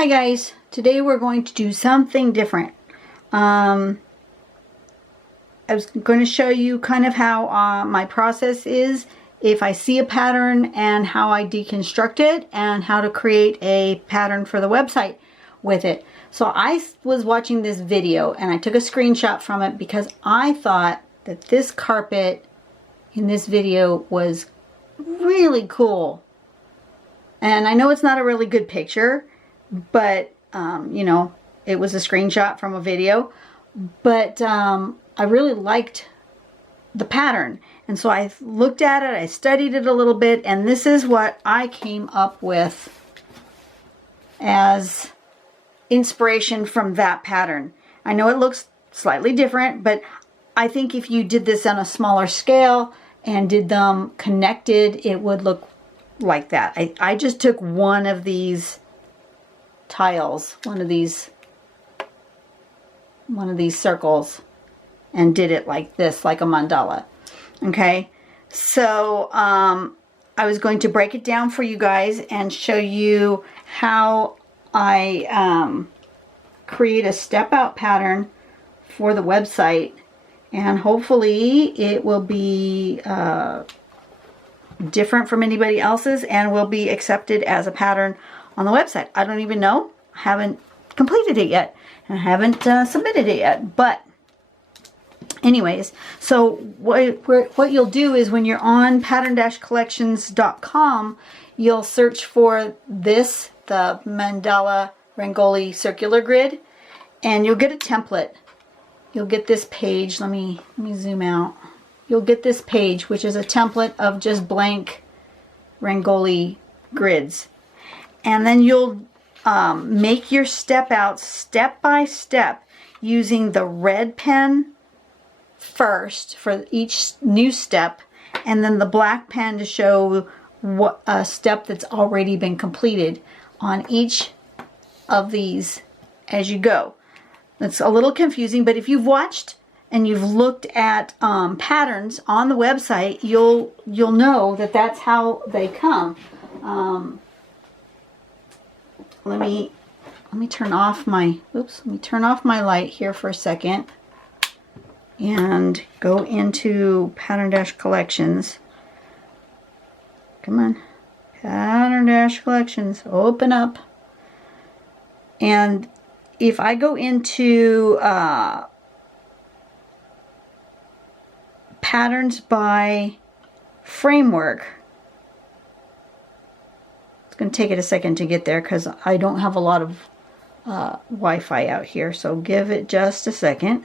Hi guys, today we're going to do something different. I was going to show you kind of how my process is if I see a pattern and how I deconstruct it and how to create a pattern for the website with it. So I was watching this video and I took a screenshot from it because I thought that this carpet in this video was really cool. And I know it's not a really good picture, but you know, it was a screenshot from a video, but I really liked the pattern, and so I looked at it, I studied it a little bit, and this is what I came up with as inspiration from that pattern. I know it looks slightly different, but I think if you did this on a smaller scale and did them connected, it would look like that. I just took one of these tiles, one of these circles, and did it like this, like a mandala. Okay, so I was going to break it down for you guys and show you how I create a step out pattern for the website, and hopefully it will be different from anybody else's and will be accepted as a pattern on the website. I don't even know. I haven't completed it yet, and I haven't submitted it yet. But anyways, so what you'll do is when you're on pattern-collections.com, you'll search for this, the mandala Rangoli circular grid, and you'll get a template. You'll get this page. Let me zoom out. You'll get this page, which is a template of just blank Rangoli grids. And then you'll make your step out step by step using the red pen first for each new step, and then the black pen to show what a step that's already been completed on each of these as you go. That's a little confusing, but if you've watched and you've looked at patterns on the website, you'll know that that's how they come. Let me turn off my light here for a second and go into pattern-collections. Come on, pattern-collections, open up. And if I go into patterns by framework, it's going to take it a second to get there because I don't have a lot of Wi-Fi out here, so give it just a second.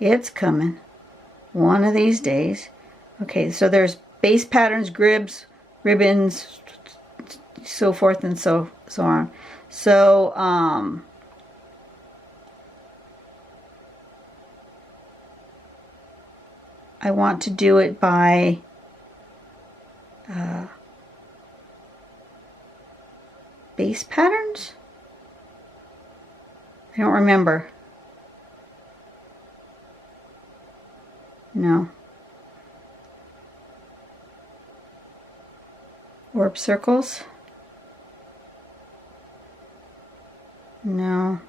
It's coming one of these days. Okay, so there's base patterns, grids, ribbons, so forth and so on. So I want to do it by base patterns? I don't remember. No. Warp circles? No.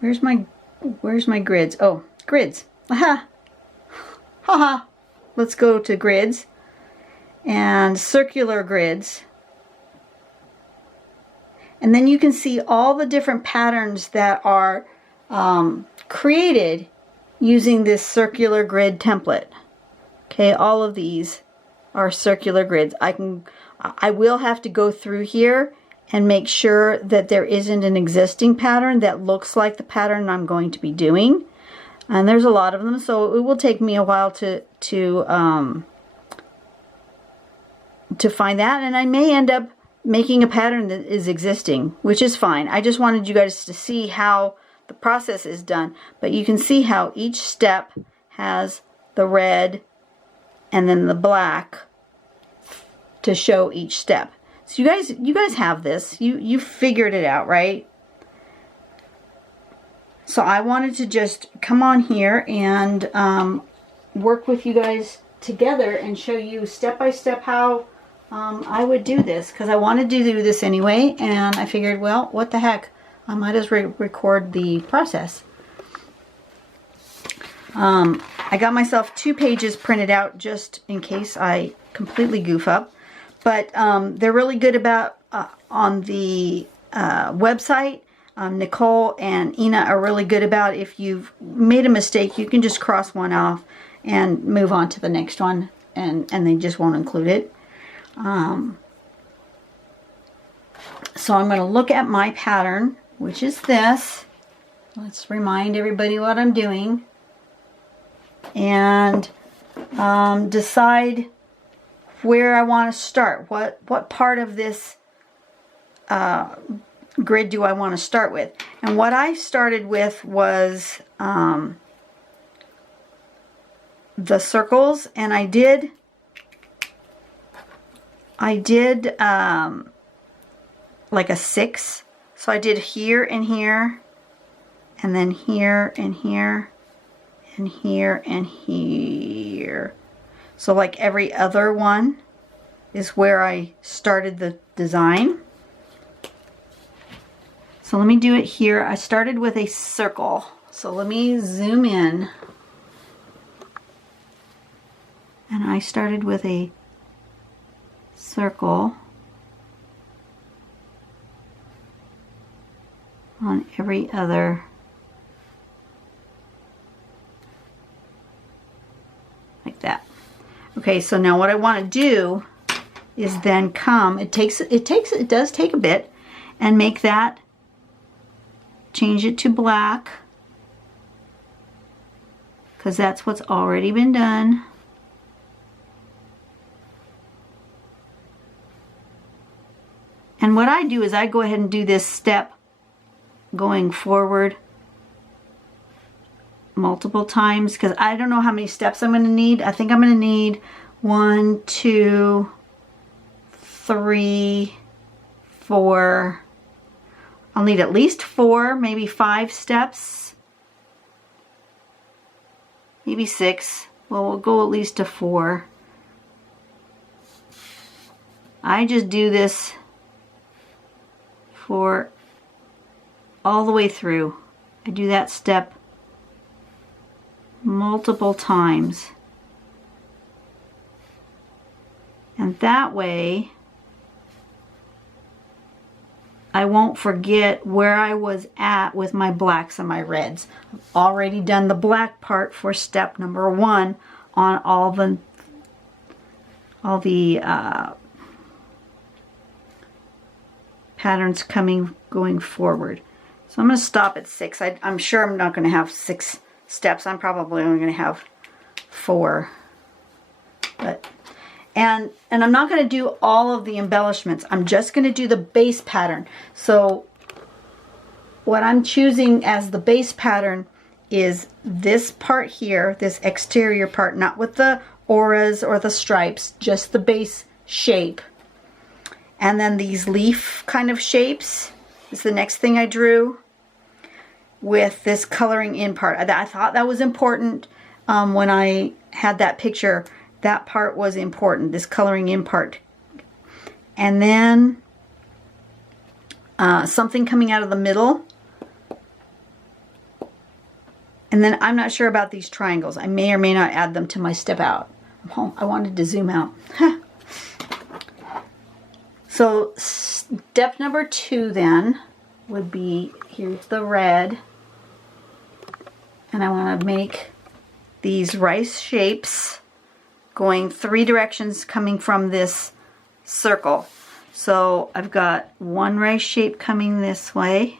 Where's my grids? Oh, grids. Aha! Haha. Let's go to grids and circular grids. And then you can see all the different patterns that are created using this circular grid template. Okay, all of these are circular grids. I will have to go through here and make sure that there isn't an existing pattern that looks like the pattern I'm going to be doing. And there's a lot of them, so it will take me a while to find that, and I may end up making a pattern that is existing, which is fine. I just wanted you guys to see how the process is done. But you can see how each step has the red and then the black to show each step. So you guys have this. You figured it out, right? So I wanted to just come on here and work with you guys together and show you step by step how I would do this because I wanted to do this anyway, and I figured, well, what the heck, I might as well record the process. I got myself 2 pages printed out just in case I completely goof up, but they're really good about on the website. Nicole and Ina are really good about, if you've made a mistake, you can just cross one off and move on to the next one, and they just won't include it. So I'm going to look at my pattern, which is this. Let's remind everybody what I'm doing, and decide where I want to start. What part of this grid do I want to start with? And what I started with was the circles, and I did like a 6. So I did here and here, and then here and here, and here and here. So like every other one is where I started the design. So let me do it here. I started with a circle. So let me zoom in. And I started with a circle on every other. Like that. Okay, so now what I want to do is then come, it does take a bit, and make that, change it to black, because that's what's already been done. And what I do is I go ahead and do this step going forward multiple times, because I don't know how many steps I'm going to need. I think I'm going to need 1, 2, 3, 4. I'll need at least 4, maybe 5 steps. Maybe 6. Well, we'll go at least to 4. I just do this for all the way through. I do that step multiple times. And that way I won't forget where I was at with my blacks and my reds. I've already done the black part for step number 1 on all the patterns going forward. So I'm going to stop at 6. I'm sure I'm not going to have 6 steps. I'm probably only going to have 4. And I'm not going to do all of the embellishments. I'm just going to do the base pattern. So what I'm choosing as the base pattern is this part here, this exterior part, not with the auras or the stripes, just the base shape. And then these leaf kind of shapes is the next thing I drew with this coloring in part. I thought that was important when I had that picture. That part was important, this coloring in part. And then something coming out of the middle. And then I'm not sure about these triangles. I may or may not add them to my step out. I wanted to zoom out. So step number 2 then would be, here's the red. And I want to make these rice shapes going 3 directions coming from this circle. So I've got 1 rice shape coming this way,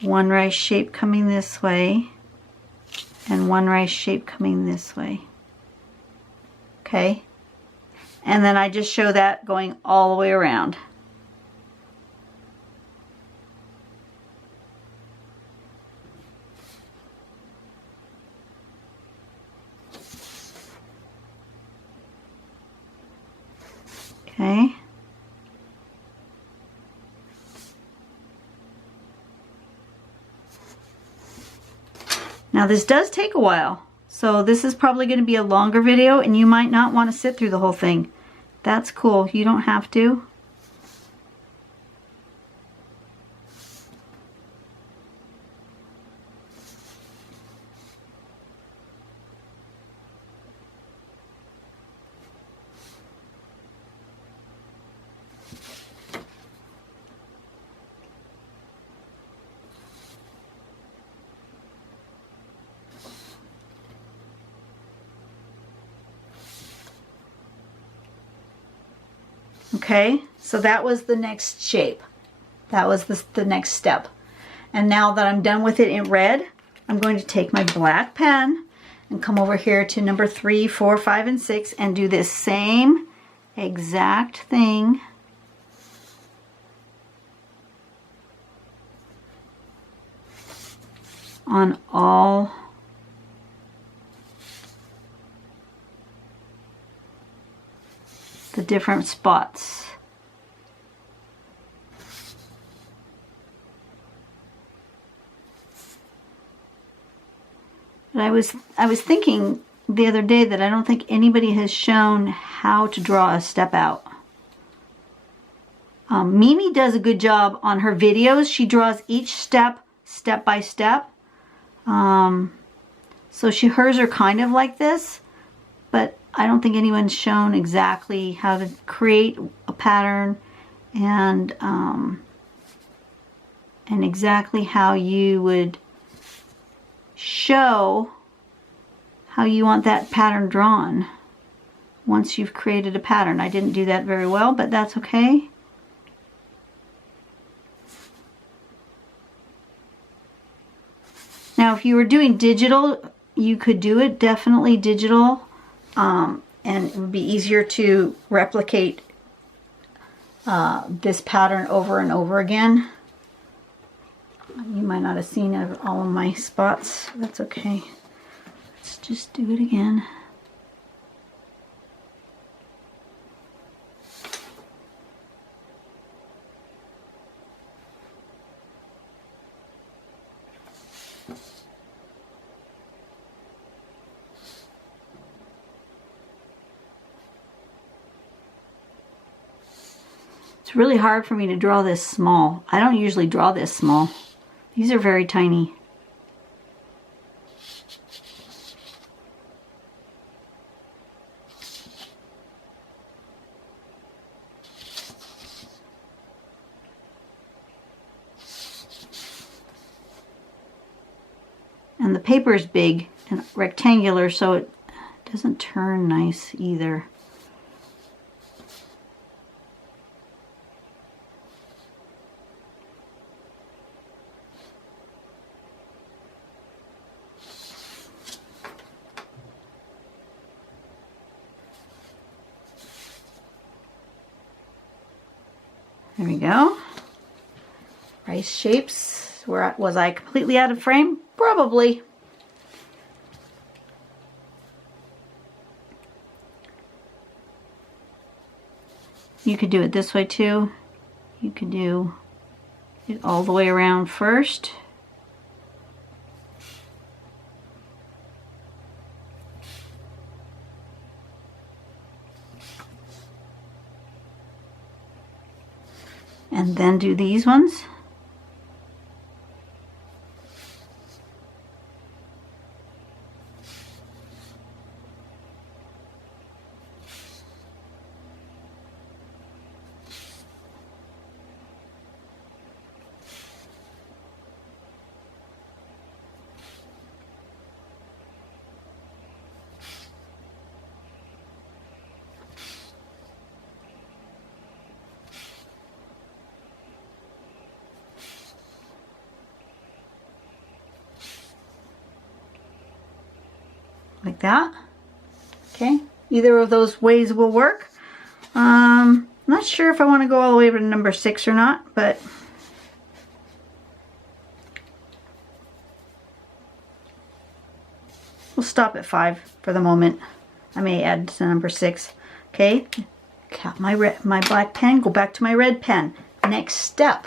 1 rice shape coming this way, and 1 rice shape coming this way. Okay? And then I just show that going all the way around. Okay. Now this does take a while, so this is probably going to be a longer video, and you might not want to sit through the whole thing. That's cool. You don't have to. Okay, so that was the next shape. That was the next step. And now that I'm done with it in red, I'm going to take my black pen and come over here to number 3, 4, 5, and 6 and do this same exact thing. On all the different spots. But I was thinking the other day that I don't think anybody has shown how to draw a step out. Mimi does a good job on her videos. She draws each step by step. So hers are kind of like this, but I don't think anyone's shown exactly how to create a pattern and exactly how you would show how you want that pattern drawn once you've created a pattern. I didn't do that very well, but that's okay. Now, if you were doing digital, you could do it definitely digital, and it would be easier to replicate this pattern over and over again. You might not have seen all of my spots. That's okay. Let's just do it again. It's really hard for me to draw this small. I don't usually draw this small. These are very tiny. And the paper is big and rectangular, so it doesn't turn nice either. There we go. Rice shapes. Was I completely out of frame? Probably. You could do it this way too. You could do it all the way around first. And then do these ones. Like that. Okay, either of those ways will work. I'm not sure if I want to go all the way to number 6 or not, but we'll stop at 5 for the moment. I may add to number 6. Okay, my black pen, go back to my red pen. Next step.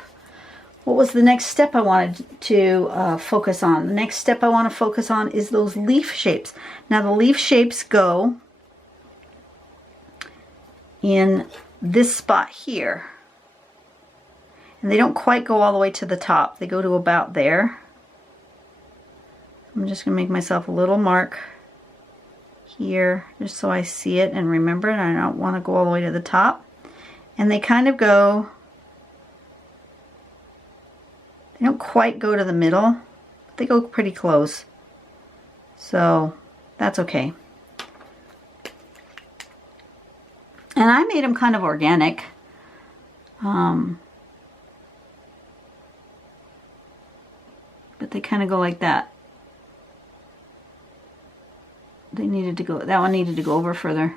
What was the next step I wanted to focus on? The next step I want to focus on is those leaf shapes. Now the leaf shapes go in this spot here. And they don't quite go all the way to the top. They go to about there. I'm just going to make myself a little mark here just so I see it and remember it. I don't want to go all the way to the top. And they kind of go, they don't quite go to the middle, but they go pretty close. So that's okay. And I made them kind of organic. But they kind of go like that. They needed to go, that one needed to go over further.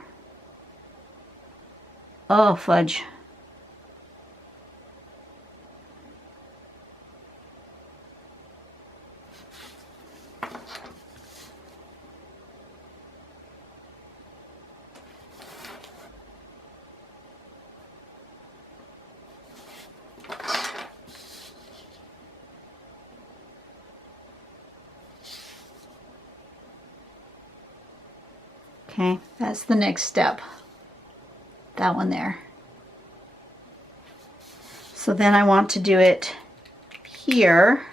Oh, fudge. Okay, that's the next step. That one there. So then I want to do it here.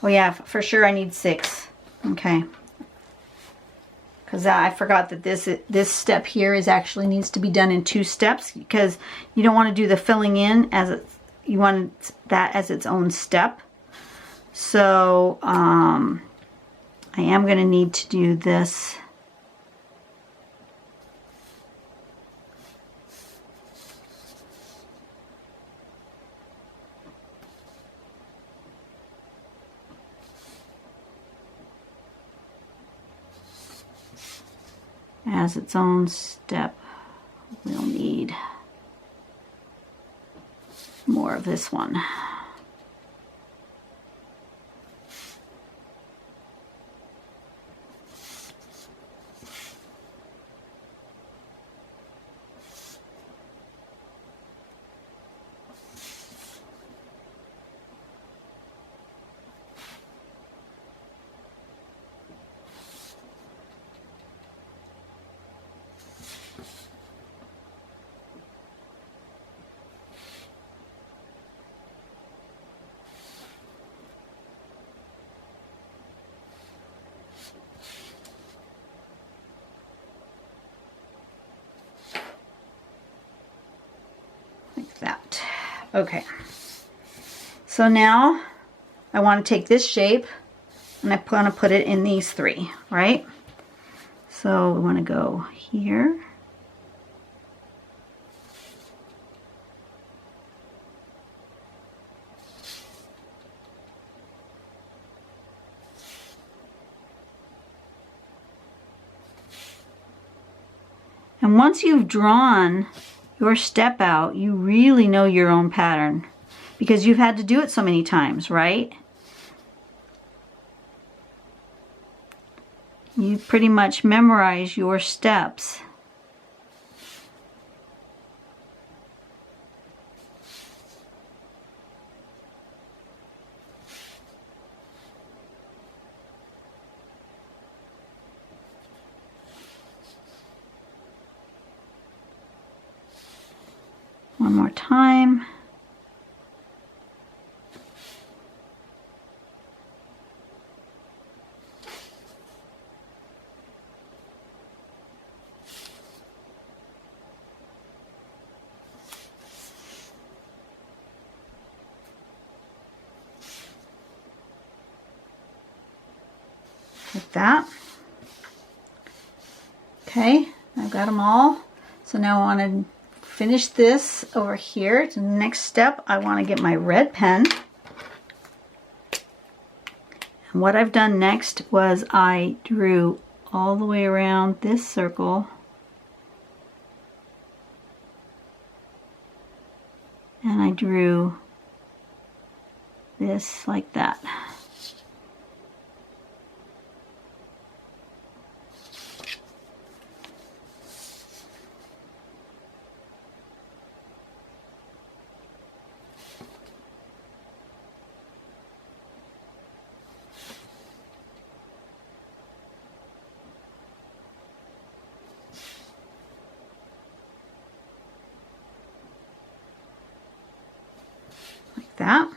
Oh yeah, for sure I need 6. Okay. Because I forgot that this step here is actually needs to be done in 2 steps, because you don't want to do the filling in as it's, you want that as its own step. So I am going to need to do this. As its own step. We'll need more of this one. That. Okay, so now I want to take this shape and I want to put it in these 3, right? So we want to go here, and once you've drawn your step out, you really know your own pattern because you've had to do it so many times, right? You pretty much memorize your steps. One more time. Like that. Okay, I've got them all. So now I want to finish this over here. The next step, I want to get my red pen. And what I've done next was I drew all the way around this circle. And I drew this like that. that.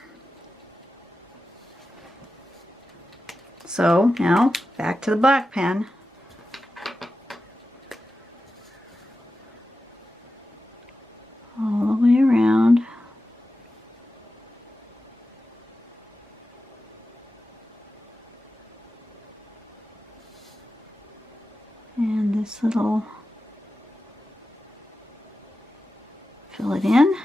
So now back to the black pen. All the way around. And this little, fill it in.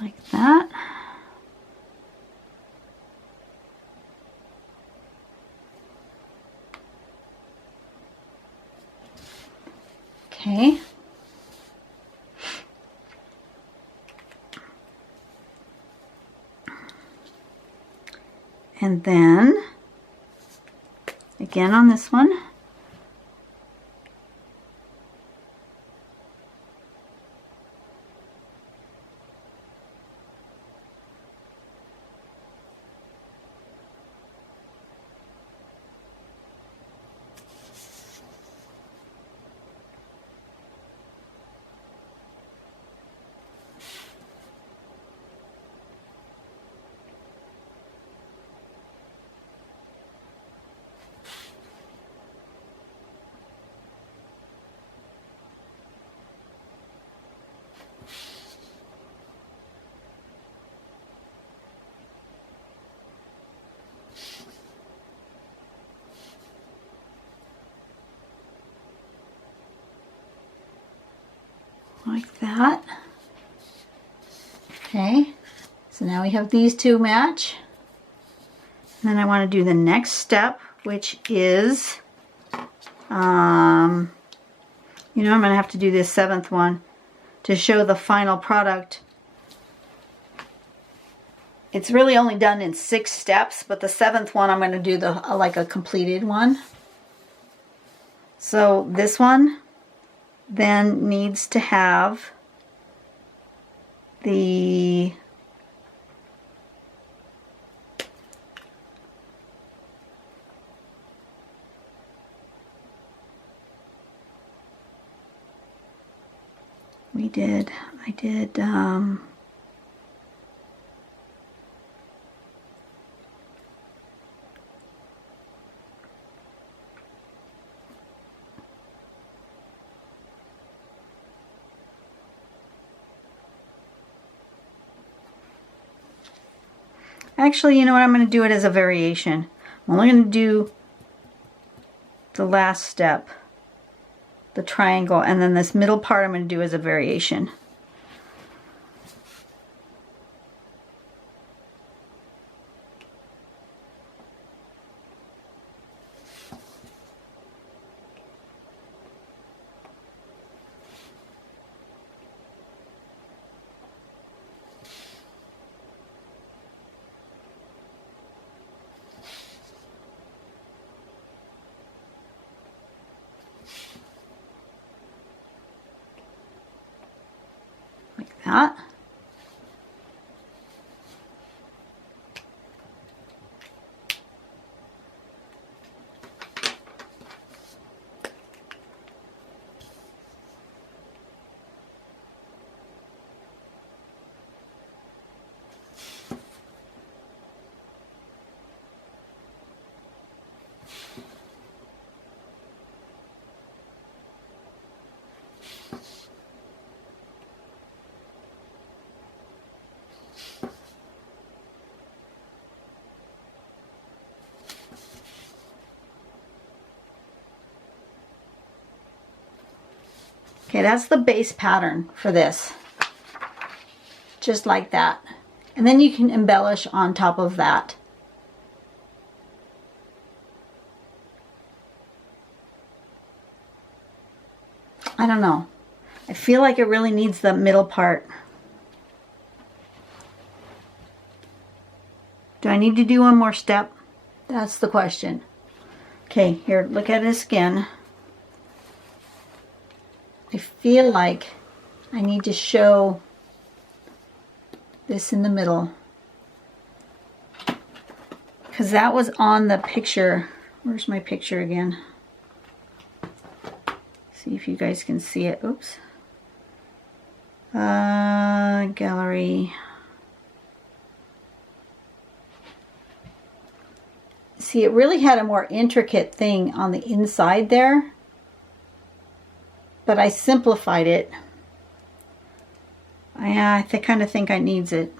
Like that. Okay. And then, again on this one, like that. Okay, so now we have these two match. And then I want to do the next step, which is, I'm going to have to do this 7th one to show the final product. It's really only done in 6 steps, but the 7th one I'm going to do the like a completed one. So this one then needs to have the I did actually, you know what, I'm going to do it as a variation. I'm only going to do the last step, the triangle, and then this middle part I'm going to do as a variation. Like that. Okay, that's the base pattern for this. Just like that. And then you can embellish on top of that. I don't know. I feel like it really needs the middle part. Do I need to do one more step? That's the question. Okay, here, look at it again. I feel like I need to show this in the middle, because that was on the picture. Where's my picture again? See if you guys can see it. Oops. Gallery. See, it really had a more intricate thing on the inside there, but I simplified it. I kind of think I needs it.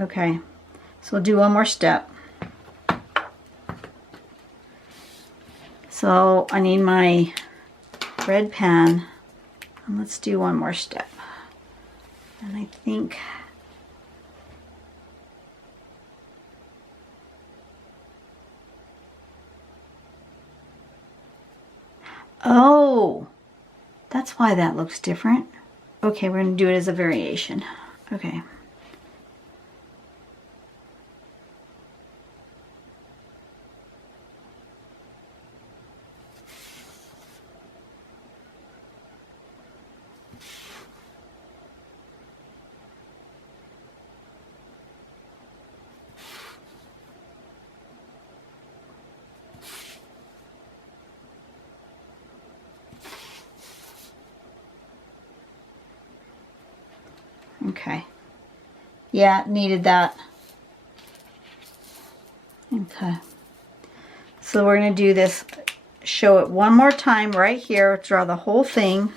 Okay, so we'll do one more step. So I need my red pen, and let's do one more step. And I think oh, that's why that looks different. Okay, we're going to do it as a variation. Okay. Okay. Yeah, needed that. Okay. So we're going to do this, show it one more time right here, draw the whole thing.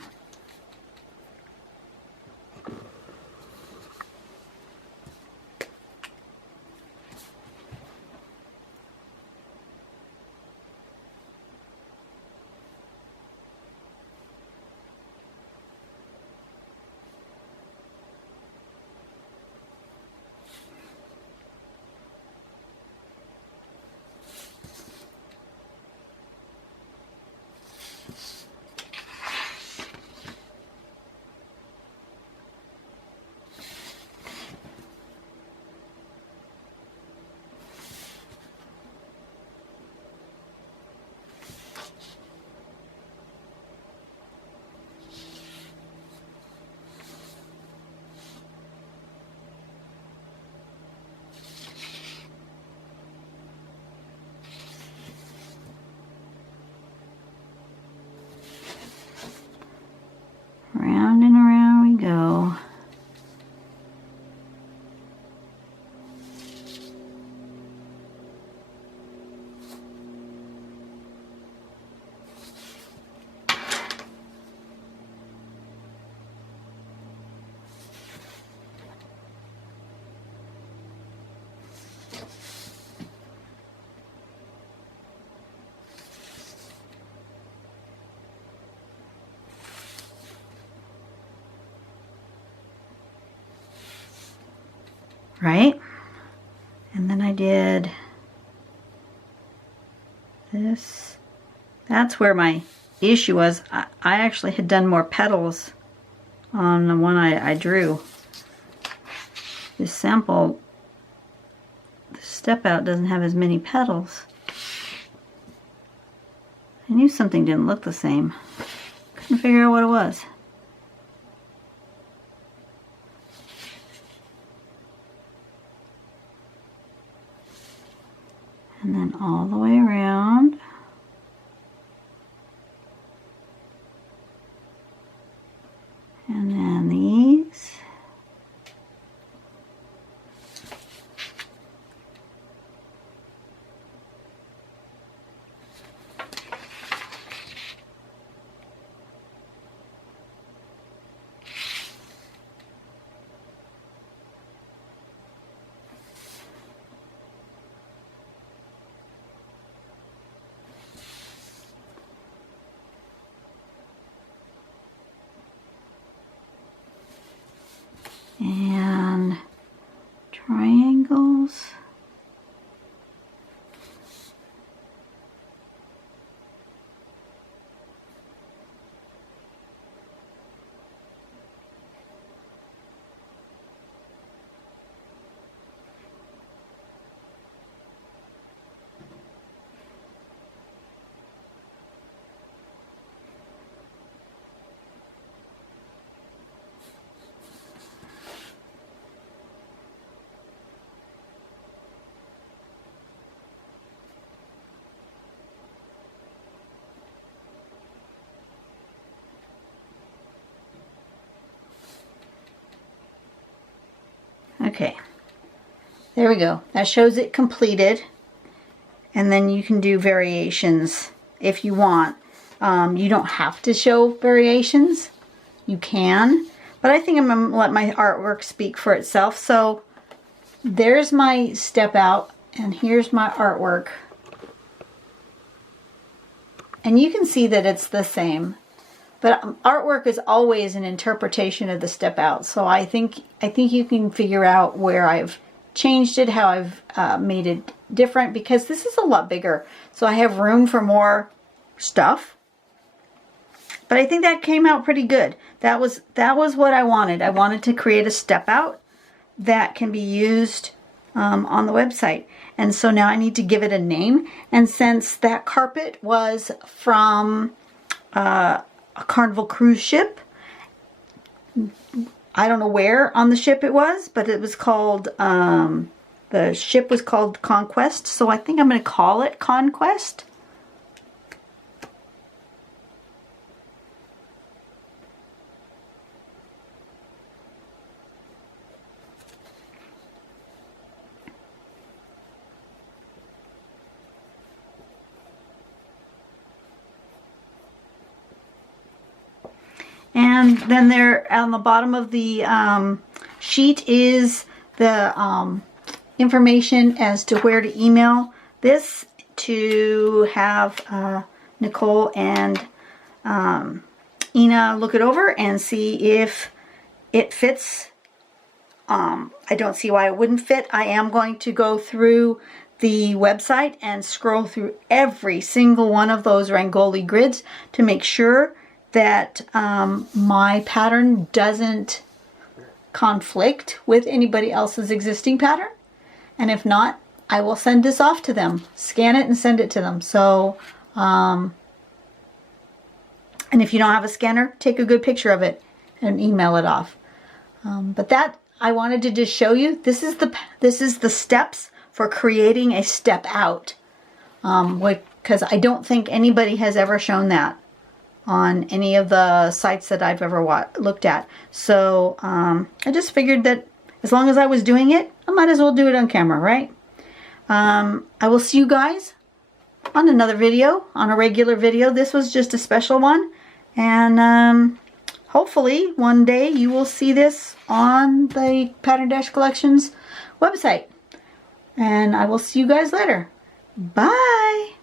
Round and around we go. Right? And then I did this. That's where my issue was. I actually had done more petals on the one I drew. This sample, the step out doesn't have as many petals. I knew something didn't look the same. Couldn't figure out what it was. And then all the way around. And then these. And triangles. Okay, there we go. That shows it completed. And then you can do variations if you want. You don't have to show variations. You can. But I think I'm going to let my artwork speak for itself. So there's my step out. And here's my artwork. And you can see that it's the same. But artwork is always an interpretation of the step out. So I think you can figure out where I've changed it, how I've made it different, because this is a lot bigger. So I have room for more stuff. But I think that came out pretty good. That was what I wanted. I wanted to create a step out that can be used on the website. And so now I need to give it a name. And since that carpet was from a Carnival cruise ship, I don't know where on the ship it was, but it was called, the ship was called Conquest. So I think I'm going to call it Conquest. And then there on the bottom of the sheet is the information as to where to email this to have Nicole and Ina look it over and see if it fits. I don't see why it wouldn't fit. I am going to go through the website and scroll through every single one of those Rangoli grids to make sure that my pattern doesn't conflict with anybody else's existing pattern. And if not, I will send this off to them, scan it and send it to them. So, and if you don't have a scanner, take a good picture of it and email it off. But that, I wanted to just show you, this is the steps for creating a step out. Because I don't think anybody has ever shown that on any of the sites that I've ever looked at. So I just figured that as long as I was doing it, I might as well do it on camera, right? I will see you guys on another video, on a regular video. This was just a special one. And hopefully one day you will see this on the Pattern Dash Collections website. And I will see you guys later. Bye!